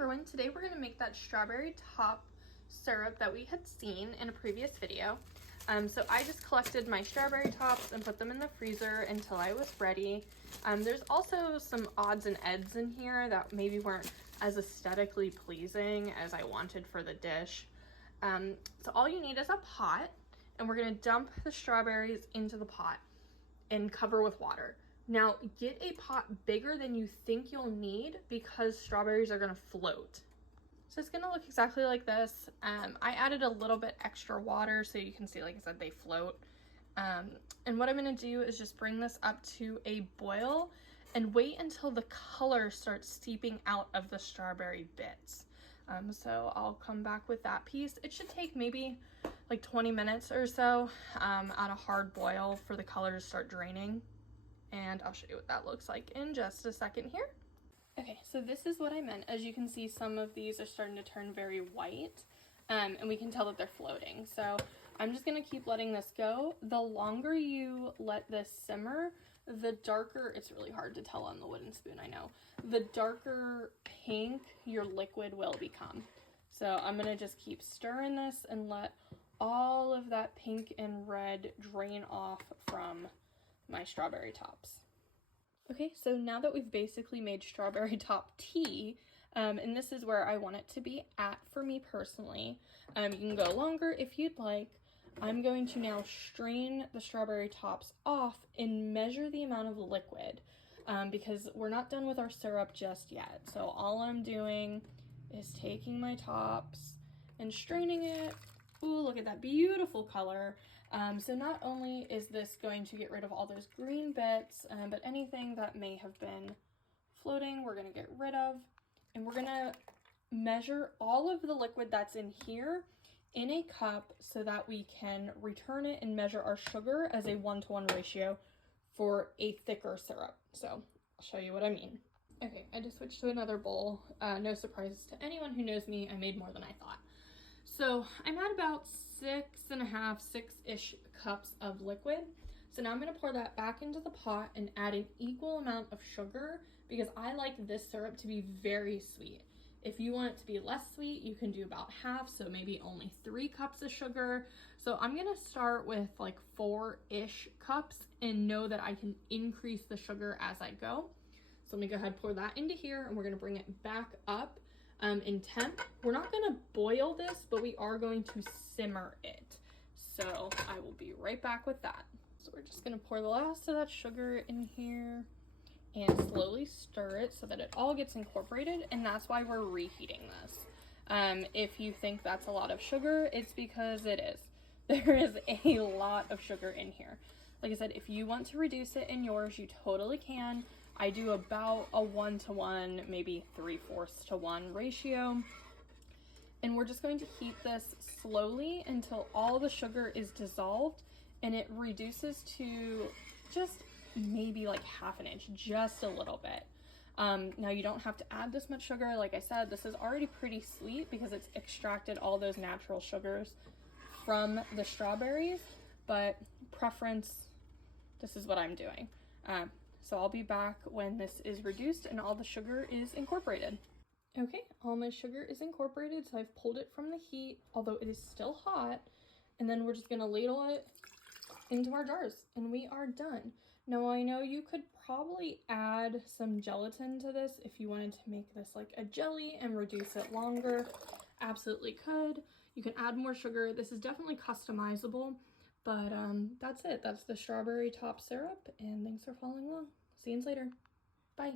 everyone, today we're going to make that strawberry top syrup that we had seen in a previous video. So I just collected my strawberry tops and put them in the freezer until I was ready. There's also some odds and ends in here that maybe weren't as aesthetically pleasing as I wanted for the dish. So all you need is a pot, and we're going to dump the strawberries into the pot and cover with water. Now, get a pot bigger than you think you'll need because strawberries are gonna float. So it's gonna look exactly like this. I added a little bit extra water so you can see, like I said, they float. And what I'm gonna do is just bring this up to a boil and wait until the color starts seeping out of the strawberry bits. So I'll come back with that piece. It should take maybe like 20 minutes or so at a hard boil for the color to start draining. And I'll show you what that looks like in just a second here. Okay, so this is what I meant. As you can see, some of these are starting to turn very white, and we can tell that they're floating. So I'm just gonna keep letting this go. The longer you let this simmer, the darker, it's really hard to tell on the wooden spoon, I know, the darker pink your liquid will become. So I'm gonna just keep stirring this and let all of that pink and red drain off from my strawberry tops. Okay, so now that we've basically made strawberry top tea, and this is where I want it to be at for me personally. You can go longer if you'd like. I'm going to now strain the strawberry tops off and measure the amount of liquid because we're not done with our syrup just yet. So all I'm doing is taking my tops and straining it. Ooh, look at that beautiful color. So not only is this going to get rid of all those green bits, but anything that may have been floating, we're gonna get rid of. And we're gonna measure all of the liquid that's in here in a cup so that we can return it and measure our sugar as a 1-to-1 ratio for a thicker syrup. So I'll show you what I mean. Okay, I just switched to another bowl. No surprises to anyone who knows me, I made more than I thought. So I'm at about 6.5-ish cups of liquid. So now I'm gonna pour that back into the pot and add an equal amount of sugar because I like this syrup to be very sweet. If you want it to be less sweet, you can do about half, so maybe only 3 cups of sugar. So I'm gonna start with like 4-ish cups and know that I can increase the sugar as I go. So let me go ahead and pour that into here, and we're gonna bring it back up in temp. We're not gonna boil this, but we are going to simmer it. So I will be right back with that. So we're just gonna pour the last of that sugar in here and slowly stir it so that it all gets incorporated, and that's why we're reheating this. If you think that's a lot of sugar, it's because it is. There is a lot of sugar in here. Like I said, if you want to reduce it in yours, you totally can. I do about a 1-to-1, maybe 3/4-to-1 ratio. And we're just going to heat this slowly until all the sugar is dissolved and it reduces to just maybe like 1/2 inch, just a little bit. Now you don't have to add this much sugar. Like I said, this is already pretty sweet because it's extracted all those natural sugars from the strawberries, but preference, this is what I'm doing. So I'll be back when this is reduced and all the sugar is incorporated. Okay, all my sugar is incorporated, so I've pulled it from the heat, although it is still hot, and then we're just gonna ladle it into our jars, and we are done. Now I know you could probably add some gelatin to this if you wanted to make this like a jelly and reduce it longer. Absolutely could. You can add more sugar. This is definitely customizable. But that's it. That's the strawberry top syrup, and thanks for following along. See you later. Bye.